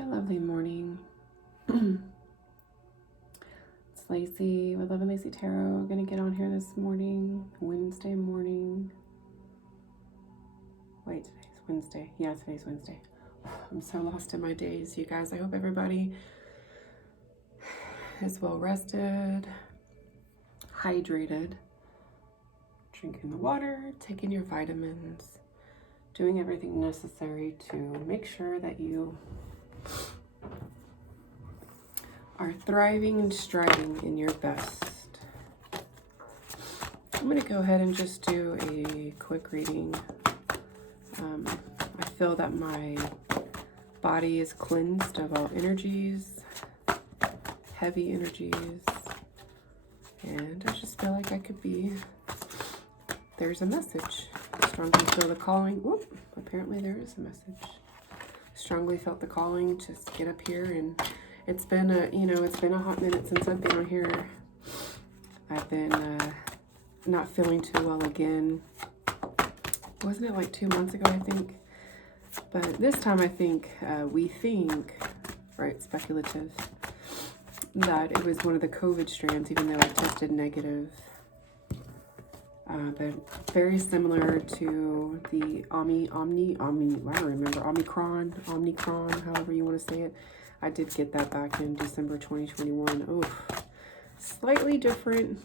Good lovely morning. It's Lacey with Love and Lacey Tarot. Gonna get on here this morning, Wednesday morning. Wait, today's Wednesday. Yeah, today's Wednesday. I'm so lost in my days, you guys. I hope everybody is well rested, hydrated, drinking the water, taking your vitamins, doing everything necessary to make sure that you are thriving and striving in your best. I'm going to go ahead and just do a quick reading. I feel that my body is cleansed of all energies, heavy energies, and I just feel like I could be, there's a message. I strongly feel the calling. Whoop, apparently there is a message. Strongly felt the calling to get up here, and it's been a hot minute since I've been on here. I've been not feeling too well again. Wasn't it like 2 months ago, I think? But this time I think, we think, right, speculative, that it was one of the COVID strands, even though I tested negative. But very similar to the Omicron, however you want to say it. I did get that back in December 2021. Oof. Slightly different.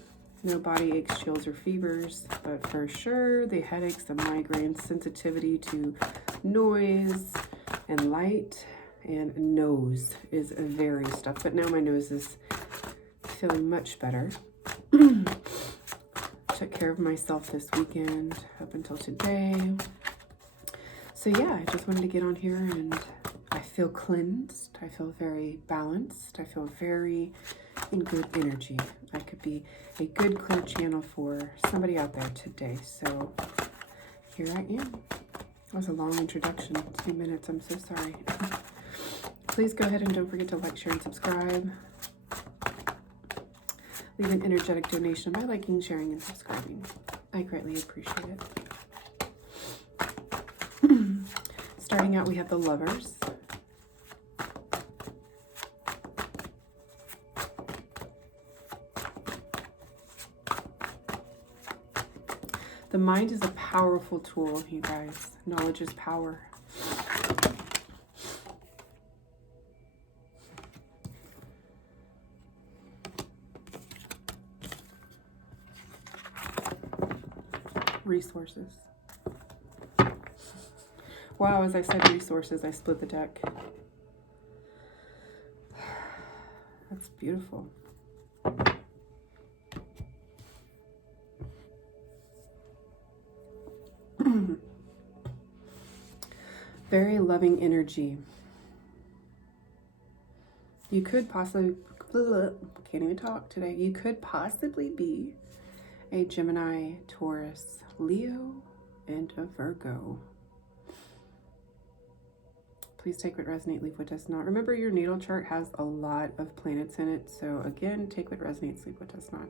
No body aches, chills, or fevers, but for sure the headaches, the migraines, sensitivity to noise and light, and nose is very stuffed. But now my nose is feeling much better. Took care of myself this weekend up until today. So yeah, I just wanted to get on here, and I feel cleansed. I feel very balanced. I feel very in good energy. I could be a good clear channel for somebody out there today. So here I am. That was a long introduction, 2 minutes. I'm so sorry. Please go ahead and don't forget to like, share, and subscribe. Leave an energetic donation by liking, sharing, and subscribing. I greatly appreciate it. Starting out, we have the Lovers. The mind is a powerful tool, you guys. Knowledge is power. Resources. Wow, as I said resources, I split the deck. That's beautiful. Very loving energy. You could possibly, can't even talk today. You could possibly be a Gemini, Taurus, Leo, and a Virgo. Please take what resonates, leave what does not. Remember, your natal chart has a lot of planets in it. So again, take what resonates, leave what does not.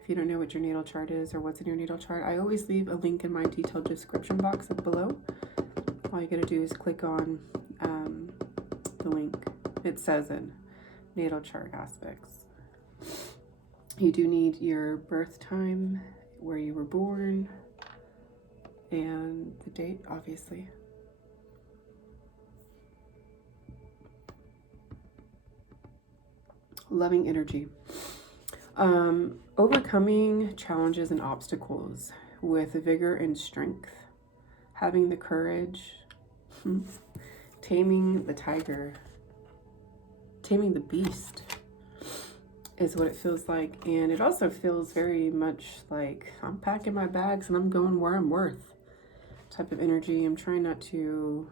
If you don't know what your natal chart is or what's in your natal chart, I always leave a link in my detailed description box up below. All you gotta do is click on the link. It says it, Natal Chart Aspects. You do need your birth time, where you were born, and the date, obviously. Loving energy. Overcoming challenges and obstacles with vigor and strength. Having the courage. Taming the tiger. Taming the beast is what it feels like. And it also feels very much like I'm packing my bags and I'm going where I'm worth type of energy. I'm trying not to,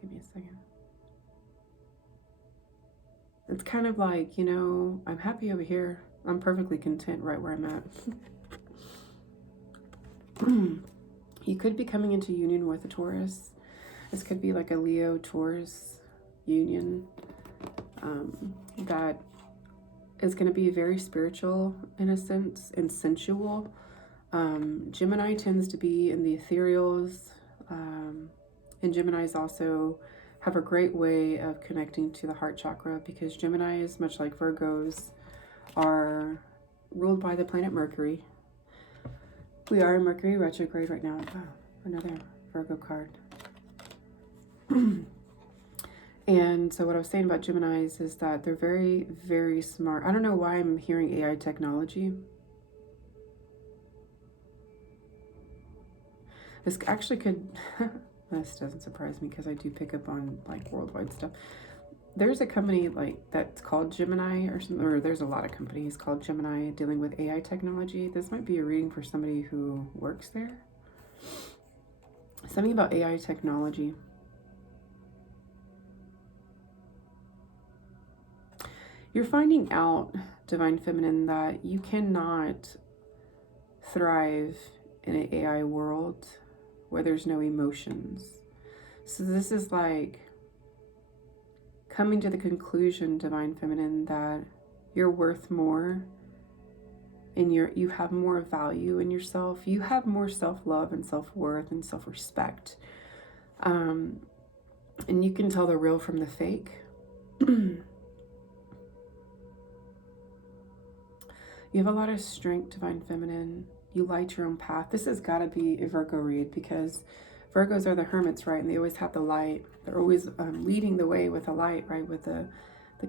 give me a second. It's kind of like, you know, I'm happy over here. I'm perfectly content right where I'm at. You could be coming into union with a Taurus. This could be like a Leo Taurus union that is going to be very spiritual in a sense and sensual. Gemini tends to be in the ethereals, And Geminis also have a great way of connecting to the heart chakra, because Geminis, much like Virgos, are ruled by the planet Mercury. We are in Mercury retrograde right now. Oh, another Virgo card. And so what I was saying about Geminis is that they're very, very smart. I don't know why I'm hearing AI technology. This actually could, this doesn't surprise me because I do pick up on like worldwide stuff. There's a company like that's called Gemini or something, or there's a lot of companies called Gemini dealing with AI technology. This might be a reading for somebody who works there. Something about AI technology. You're finding out, Divine Feminine, that you cannot thrive in an AI world where there's no emotions. So this is like coming to the conclusion, Divine Feminine, that you're worth more and you have more value in yourself. You have more self-love and self-worth and self-respect. And you can tell the real from the fake. You have a lot of strength, Divine Feminine. You light your own path. This has got to be a Virgo read, because Virgos are the hermits, right? And they always have the light. They're always leading the way with a light, right? With the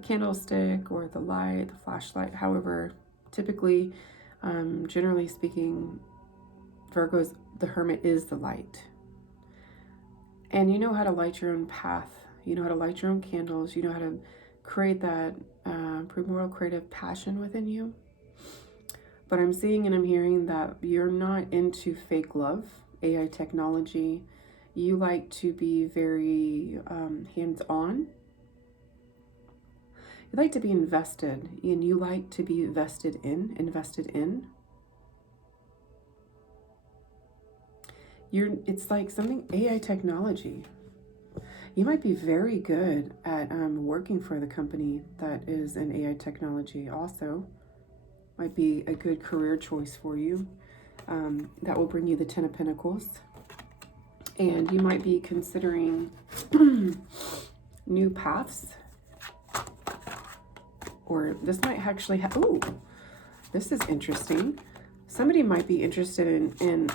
candlestick or the light, the flashlight. However, typically, generally speaking, Virgos, the hermit is the light. And you know how to light your own path. You know how to light your own candles. You know how to create that primordial creative passion within you. But I'm seeing and I'm hearing that you're not into fake love, AI technology. You like to be very hands-on. You like to be invested, and you like to be invested in. It's like something AI technology. You might be very good at working for the company that is in AI technology also. Might be a good career choice for you. That will bring you the 10 of Pentacles. And you might be considering new paths. Or this might actually have, oh, this is interesting. Somebody might be interested in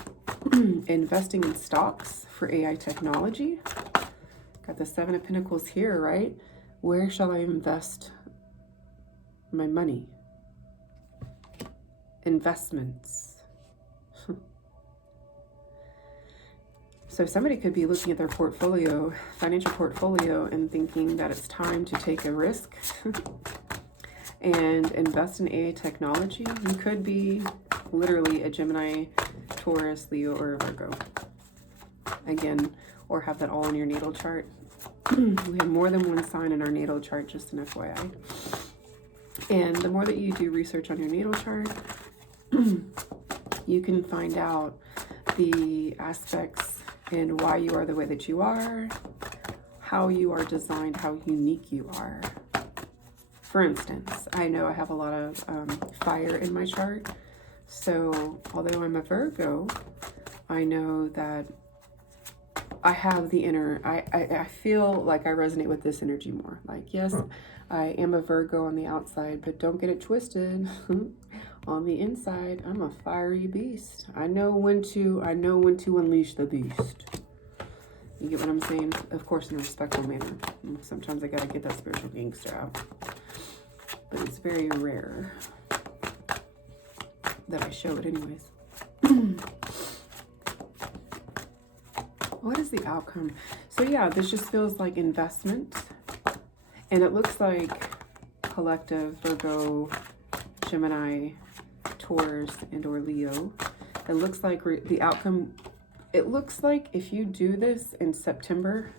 investing in stocks for AI technology. Got the 7 of Pentacles here, right? Where shall I invest my money? Investments. So somebody could be looking at their portfolio, financial portfolio, and thinking that it's time to take a risk and invest in AI technology. You could be literally a Gemini, Taurus, Leo, or a Virgo. Again, or have that all in your natal chart. We have more than one sign in our natal chart, just an FYI. And the more that you do research on your natal chart, you can find out the aspects and why you are the way that you are, how you are designed, how unique you are. For instance, I know I have a lot of fire in my chart. So although I'm a Virgo, I know that I have the inner, I feel like I resonate with this energy more. Like, yes, I am a Virgo on the outside, but don't get it twisted. On the inside, I'm a fiery beast. I know when to unleash the beast. You get what I'm saying? Of course, in a respectful manner. Sometimes I gotta get that spiritual gangster out. But it's very rare that I show it anyways. What is the outcome? So yeah, this just feels like investment. And it looks like collective Virgo, Gemini, Taurus, and or Leo. It looks like the outcome, it looks like if you do this in September,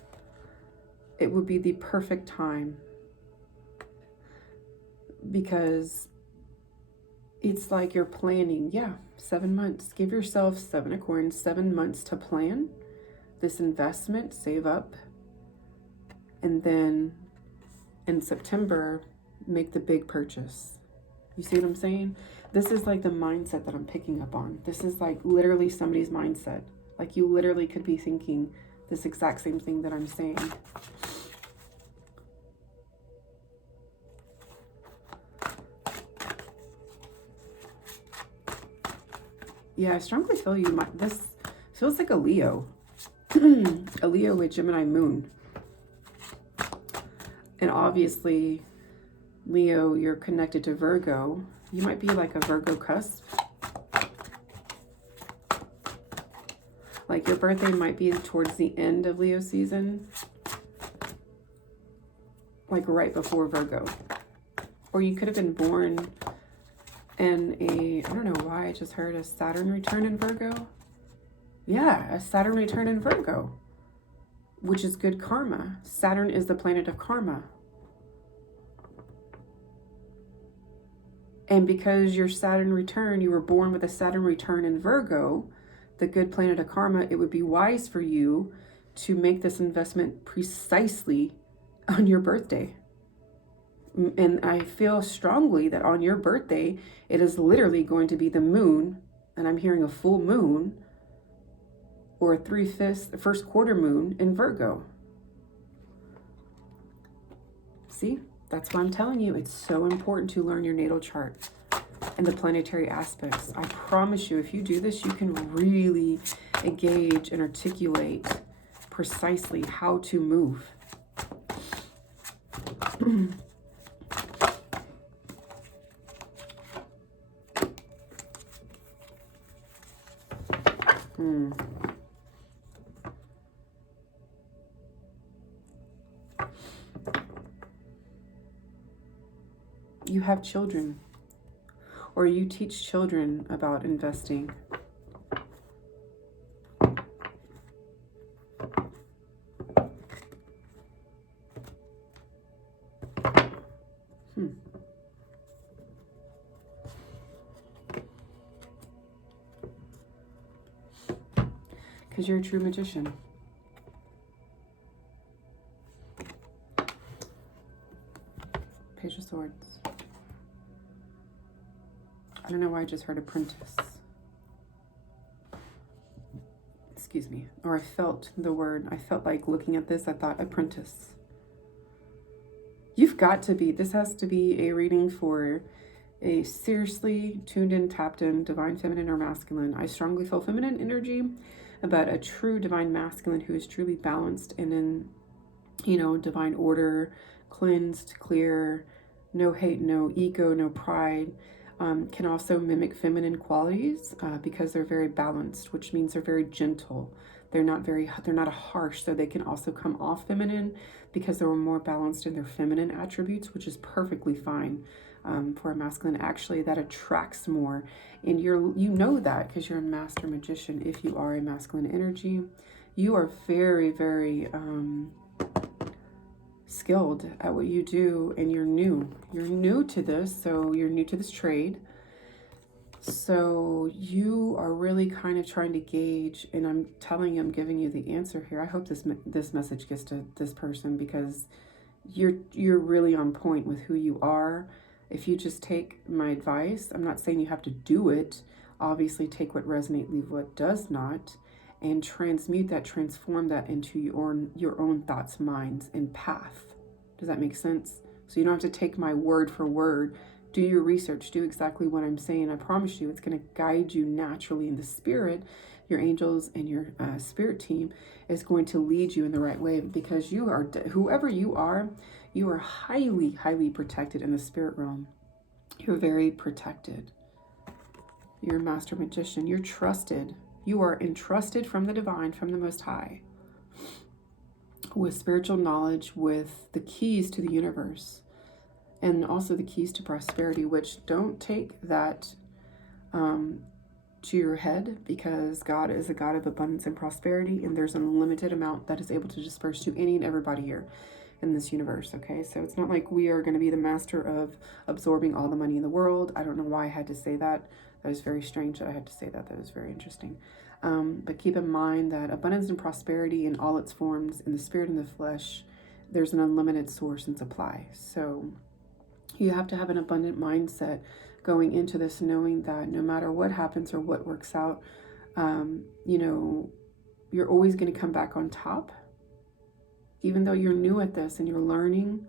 it would be the perfect time. Because it's like you're planning, 7 months. Give yourself 7 of Coins, 7 months to plan this investment, save up, and then in September, make the big purchase. You see what I'm saying? This is like the mindset that I'm picking up on. This is like literally somebody's mindset. Like you literally could be thinking, this exact same thing that I'm saying. Yeah, I strongly feel you might, this feels like a Leo. A Leo with Gemini moon. And obviously, Leo, you're connected to Virgo. You might be like a Virgo cusp. Like your birthday might be towards the end of Leo season. Like right before Virgo. Or you could have been born in a, I don't know why I just heard a Saturn return in Virgo. Yeah, a Saturn return in Virgo, which is good karma. Saturn is the planet of karma. And because your Saturn return, you were born with a Saturn return in Virgo, the good planet of karma, it would be wise for you to make this investment precisely on your birthday. And I feel strongly that on your birthday, it is literally going to be the moon, and I'm hearing a full moon, or a 3/5 first quarter moon in Virgo. See, that's why I'm telling you, it's so important to learn your natal chart and the planetary aspects. I promise you, if you do this, you can really engage and articulate precisely how to move. You have children, or you teach children about investing. Because you're a true magician. Page of Swords. I don't know why I just heard apprentice. Excuse me. Or I felt the word. I felt like looking at this, I thought apprentice. You've got to be, this has to be a reading for a seriously tuned in, tapped in, divine feminine or masculine. I strongly feel feminine energy about a true divine masculine who is truly balanced and in, you know, divine order, cleansed, clear, no hate, no ego, no pride. Can also mimic feminine qualities because they're very balanced, which means they're very gentle. They're not harsh, so they can also come off feminine because they're more balanced in their feminine attributes, which is perfectly fine for a masculine. Actually, that attracts more, and you know that because you're a master magician. If you are a masculine energy, you are very, very skilled at what you do, and you're new to this, so you're new to this trade, so you are really kind of trying to gauge, and I'm telling you, I'm giving you the answer here. I hope this message gets to this person because you're really on point with who you are. If you just take my advice, I'm not saying you have to do it, obviously take what resonates, leave what does not, and transmute that, transform that into your own thoughts, minds, and path. Does that make sense? So you don't have to take my word for word. Do your research. Do exactly what I'm saying. I promise you it's going to guide you naturally in the spirit. Your angels and your spirit team is going to lead you in the right way because you are, whoever you are highly, highly protected in the spirit realm. You're very protected. You're a master magician. You're trusted. You are entrusted from the divine, from the Most High, with spiritual knowledge, with the keys to the universe, and also the keys to prosperity, which don't take that to your head, because God is a God of abundance and prosperity, and there's an unlimited amount that is able to disperse to any and everybody here in this universe, okay? So it's not like we are going to be the master of absorbing all the money in the world. I don't know why I had to say that. That was very strange that I had to say that. That was very interesting. But keep in mind that abundance and prosperity in all its forms, in the spirit and the flesh, there's an unlimited source and supply. So you have to have an abundant mindset going into this, knowing that no matter what happens or what works out, you know, you're always going to come back on top. Even though you're new at this and you're learning,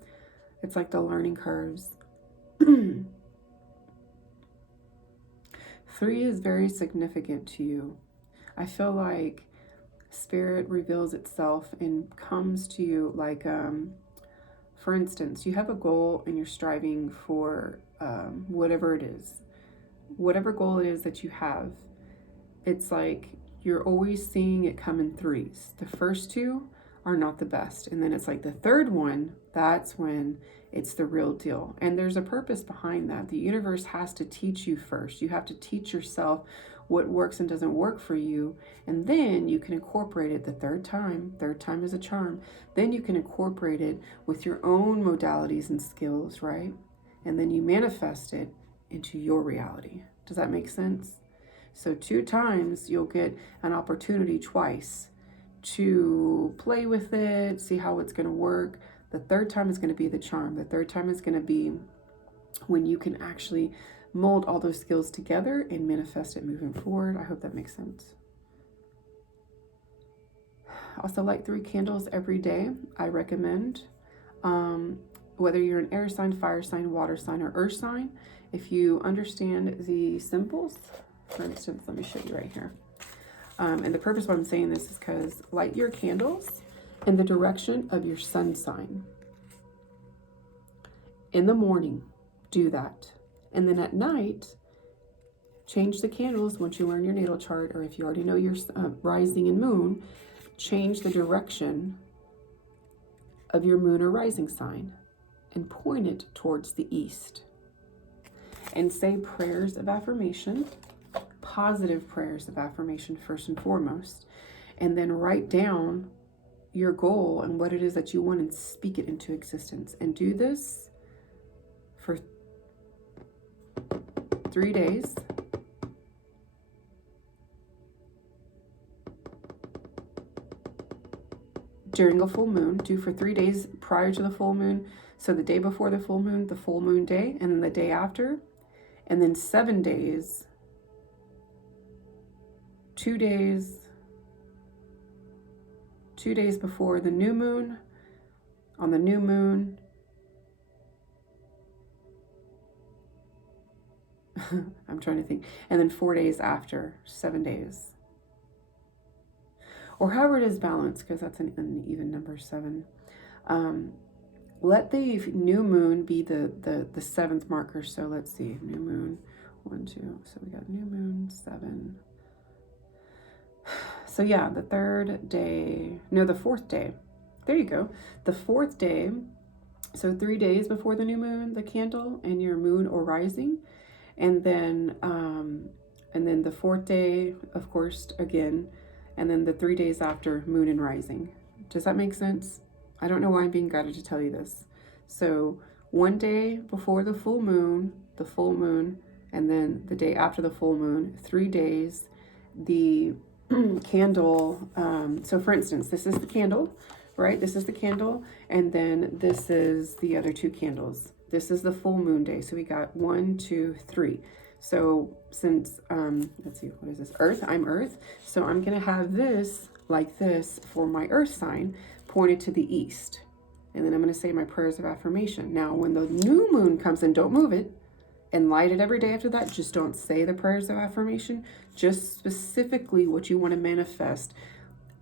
it's like the learning curves. 3 is very significant to you. I feel like Spirit reveals itself and comes to you like, for instance, you have a goal and you're striving for whatever it is. Whatever goal it is that you have, it's like you're always seeing it come in 3s. The first 2 are not the best. And then it's like the third one, that's when it's the real deal. And there's a purpose behind that. The universe has to teach you first. You have to teach yourself what works and doesn't work for you. And then you can incorporate it the third time. Third time is a charm. Then you can incorporate it with your own modalities and skills, right? And then you manifest it into your reality. Does that make sense? So 2 times you'll get an opportunity twice to play with it, see how it's going to work. The third time is going to be the charm. The third time is going to be when you can actually mold all those skills together and manifest it moving forward. I hope that makes sense. Also, light 3 candles every day. I recommend, whether you're an air sign, fire sign, water sign, or earth sign, if you understand the symbols. For instance, let me show you right here. And the purpose why I'm saying this is because light your candles in the direction of your sun sign. In the morning, do that. And then at night, change the candles once you learn your natal chart, or if you already know your rising and moon, change the direction of your moon or rising sign and point it towards the east. And say prayers of affirmation, positive prayers of affirmation first and foremost, and then write down your goal and what it is that you want and speak it into existence. And do this for 3 days. During a full moon, do for 3 days prior to the full moon. So the day before the full moon day, and then the day after, and then 7 days, 2 days, 2 days before the new moon, on the new moon, I'm trying to think, and then 4 days after, 7 days. Or however it is balanced, because that's an uneven number, 7. Let the new moon be the 7th marker. So let's see, new moon, 1, 2. So we got new moon, 7. So yeah, the 4th day. There you go. The 4th day. So 3 days before the new moon, the candle and your moon or rising. And then the 4th day, of course, again, and then the 3 days after moon and rising. Does that make sense? I don't know why I'm being guided to tell you this. So 1 day before the full moon, and then the day after the full moon, 3 days, the candle. So for instance, this is the candle, right? This is the candle. And then this is the other 2 candles. This is the full moon day. So we got 1, 2, 3. So since, let's see, what is this? Earth, I'm Earth. So I'm going to have this like this for my Earth sign pointed to the east. And then I'm going to say my prayers of affirmation. Now, when the new moon comes in, don't move it and light it every day after that. Just don't say the prayers of affirmation. Just specifically what you want to manifest.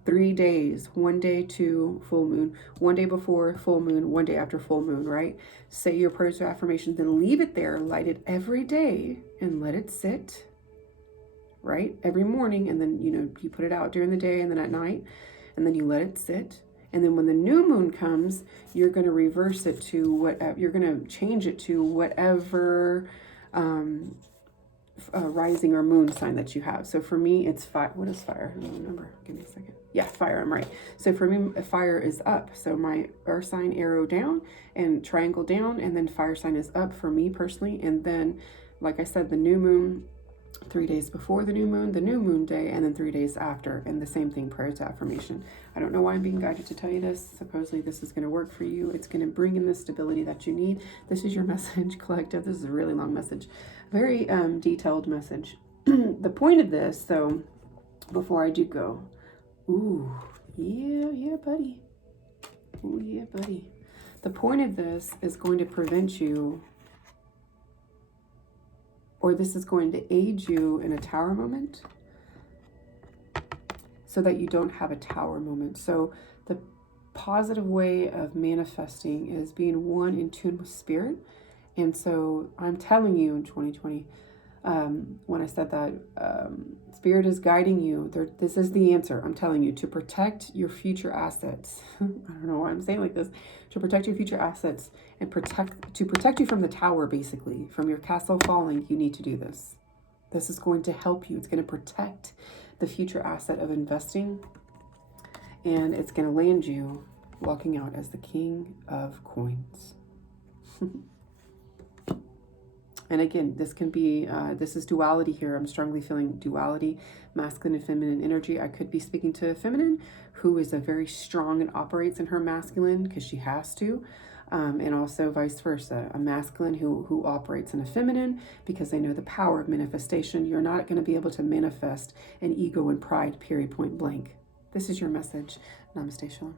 3 days, 1 day to full moon, 1 day before full moon, 1 day after full moon, right? Say your prayers of affirmation, then leave it there, light it every day and let it sit, right? Every morning. And then, you put it out during the day and then at night, and then you let it sit. And then when the new moon comes, you're going to reverse it to whatever, you're going to change it to whatever rising or moon sign that you have. So for me, it's fire. What is fire? I don't remember. Give me a second. Yeah, fire. I'm right. So for me, fire is up. So my earth sign arrow down and triangle down, and then fire sign is up for me personally. And then, like I said, the new moon, 3 days before the new moon day, and then 3 days after. And the same thing, prayer to affirmation. I don't know why I'm being guided to tell you this. Supposedly this is going to work for you. It's going to bring in the stability that you need. This is your message, collective. This is a really long message. Very detailed message. The point of this, so before I do go, Ooh, yeah, buddy. Ooh, yeah, buddy. The point of this is going to prevent you, or this is going to aid you in a tower moment so that you don't have a tower moment. So the positive way of manifesting is being one in tune with spirit. And so I'm telling you in 2020, when I said that, spirit is guiding you. This is the answer. I'm telling you, to protect your future assets. I don't know why I'm saying like this. To protect your future assets and to protect you from the tower, basically, from your castle falling, you need to do this. This is going to help you. It's going to protect the future asset of investing. And it's going to land you walking out as the king of coins. And again, this can be, this is duality here. I'm strongly feeling duality, masculine and feminine energy. I could be speaking to a feminine who is a very strong and operates in her masculine because she has to. And also vice versa, a masculine who operates in a feminine because they know the power of manifestation. You're not going to be able to manifest an ego and pride, period, point blank. This is your message. Namaste, Shalom.